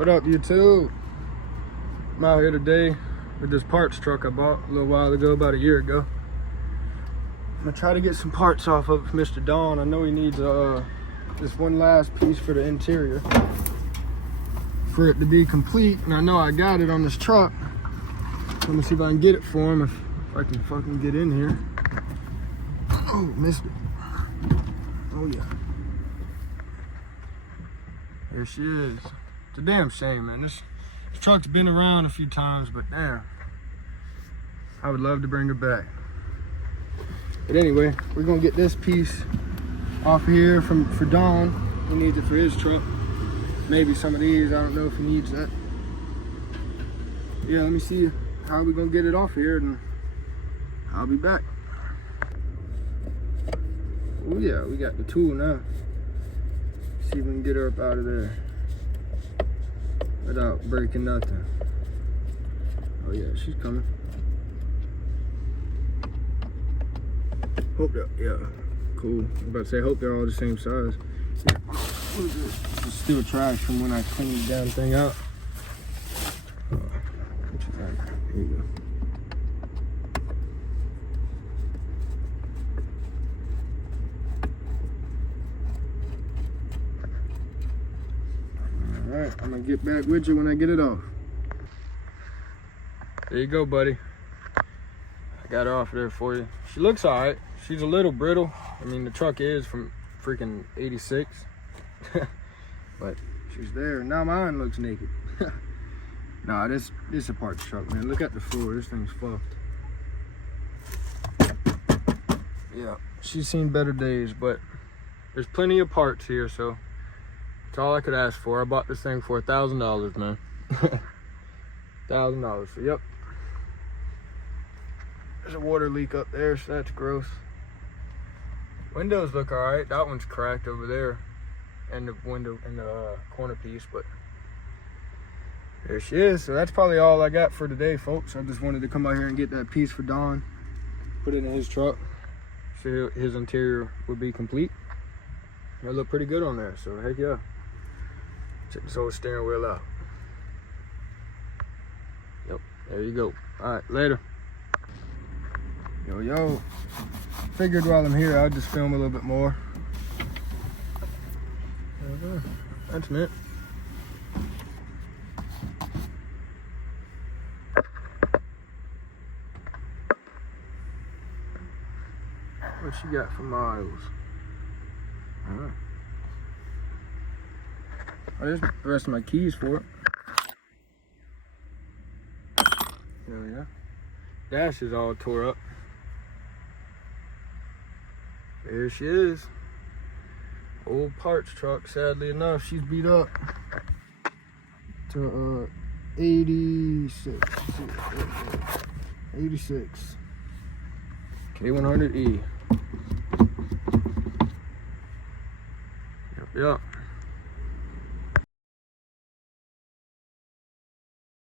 What up, YouTube? I'm out here today with this parts truck I bought a little while ago, about a year ago. I'm gonna try to get some parts off of Mr. Don. I know he needs this one last piece for the interior for it to be complete, and I know I got it on this truck. Let me see if I can get it for him, if I can fucking get in here. Oh, missed it. Oh yeah. There she is. It's a damn shame, man. This truck's been around a few times, but damn, I would love to bring her back. But anyway, we're gonna get this piece off here for Don. He needs it for his truck. Maybe some of these, I don't know if he needs that. Yeah, let me see how we gonna get it off here, and I'll be back. Oh yeah, we got the tool now. See if we can get her up out of there without breaking nothing. Oh yeah, she's coming. Hope that, yeah, cool. I'm about to say, hope they're all the same size. It's still trash from when I cleaned the damn thing out. Here you go. Alright, I'm gonna get back with you when I get it off. There you go, buddy. I got her off there for you. She looks alright. She's a little brittle. I mean, the truck is from freaking 86. But she's there. Now mine looks naked. Nah, this is a parts truck, man. Look at the floor. This thing's fucked. Yeah, she's seen better days, but there's plenty of parts here, so it's all I could ask for. I bought this thing for $1,000, man. $1,000. So yep. There's a water leak up there, so that's gross. Windows look alright. That one's cracked over there, and the window and the corner piece, but there she is. So that's probably all I got for today, folks. I just wanted to come out here and get that piece for Don, put it in his truck, so his interior would be complete. It looked pretty good on there, so heck yeah. Check this old steering wheel out. Yep, there you go. All right, later. Yo, figured while I'm here, I'll just film a little bit more. That's it. What she got for miles? Oh, there's the rest of my keys for it. There we go. Dash is all tore up. There she is. Old parts truck, sadly enough, she's beat up to 86. 86. K100e. Yep.